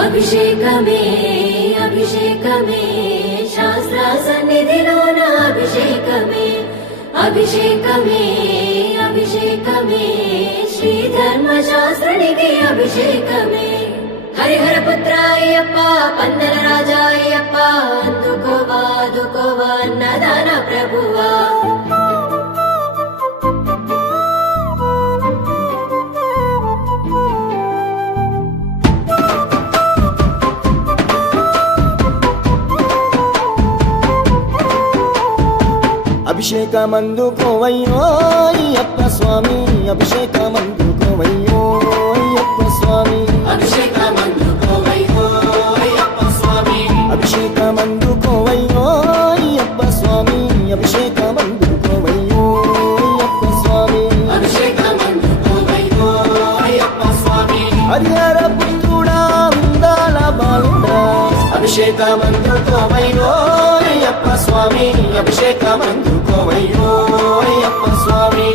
అభిషేకమే అభిషేకమే శాస్త్ర సన్నిధిలోన అభిషేకమే అభిషేకమే అభిషేకమే శ్రీ ధర్మశాస్త్రునికి అభిషేకమే హరిహర పుత్ర అయ్యప్ప పందల రాజా అయ్యప్ప అందుకోవా అందుకోవా అన్నదాన ప్రభువా అభిషేకమందుకోవయ్యో అయ్యప్ప స్వామి అభిషేకమందుకోవయ్యో అయ్యప్ప స్వామి అభిషేకమందుకోవయ్యో అయ్యప్ప స్వామి అభిషేకమందుకోవయ్యో అయ్యప్ప స్వామి అభిషేకమందుకోవయ్యో అయ్యప్ప స్వామి అభిషేకమందుకోవయ్యో అయ్యప్ప స్వామి హరిహర పుత్రుడా ఉందాల బాలుడా అభిషేకమందుకోవయ్యో అయ్యప్ప స్వామి అభిషేకమందుకోవయ్యో అయ్యప్ప స్వామి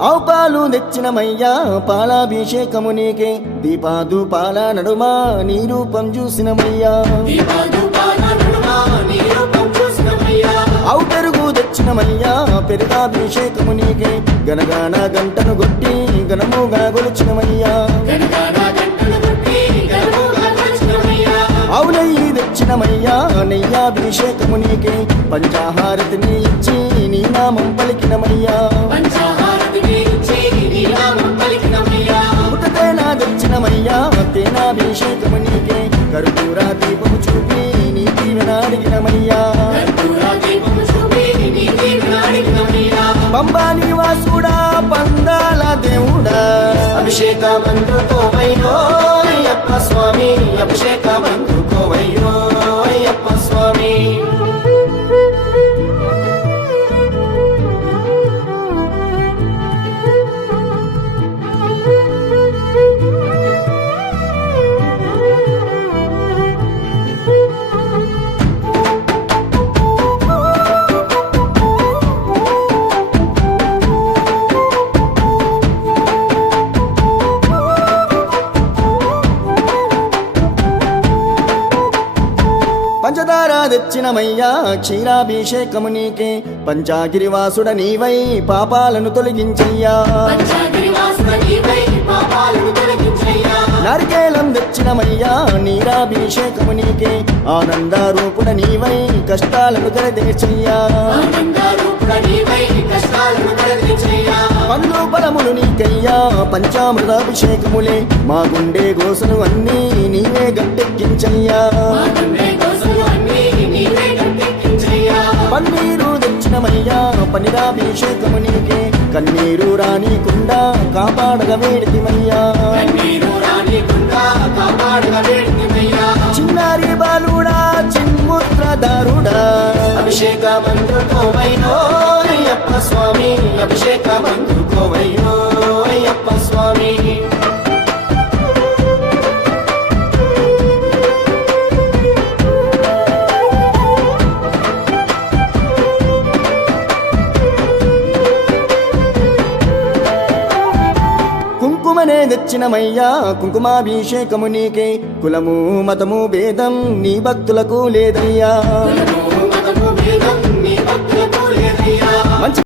ఆవు పాలు తెచ్చినమయ్యా పాలాభిషేకము నీకే దీపాదు పాల నడుమా నీ రూపం చూసినమయ్యా ఆవు పెరుగు తెచ్చినమయ్యా పెరుగాభిషేకము నీకే గనగాన గంటను కొట్టి గనముగా గొలిచినమయ్యా ఆవు నెయ్యి తెచ్చినమయ్యా నెయ్యాభిషేకము నీకే పంచాహారతిని ఇచ్చి నీ నామం పలికినమయ్యా పుట్టతేనా తెచ్చినమయ్యా తేనాభిషేకము నీకే కర్పూర దీపము చూపి నీ దీవెన అడిగినమయ్యా పంబా నివాసుడా పందాల దేవుడా అభిషేకమందుకోవయ్యో అయ్యప్ప స్వామి అభిషేకమందుకోవయ్యో అయ్యప్ప స్వామి పంచదార తెచ్చినమయ్యా క్షీరాభిషేకము నీకే పంచాగిరివాసుడ నీవై పాపాలను తొలగించయ్యా నారికేలం తెచ్చినమయ్యా నీరాభిషేకము నీకే ఆనందారూపుడ నీవై కష్టాలను కరదేర్చయ్యా పండ్లు ఫలములు నీకయ్యా పంచామృతాభిషేకములే మా గుండె గోసలు అన్నీ నీవే గట్టెక్కించయ్యా పన్నీరు తెచ్చినమయ్యా పనిరాభిషేకము నీకే కన్నీరు రానికుండా కాపాడగ వేడితిమయ్యా చిన్నారి బాలుడా చిన్ముద్రదారుడా అభిషేకమందుకోవయ్యో అయ్యప్ప స్వామి అభిషేకమందుకోవయ్యో అయ్యప్ప స్వామి కుంకుమనే తెచ్చినమయ్యా కుంకుమాభిషేకము నీకే కులము మతము భేదం నీ భక్తులకు లేదయ్యా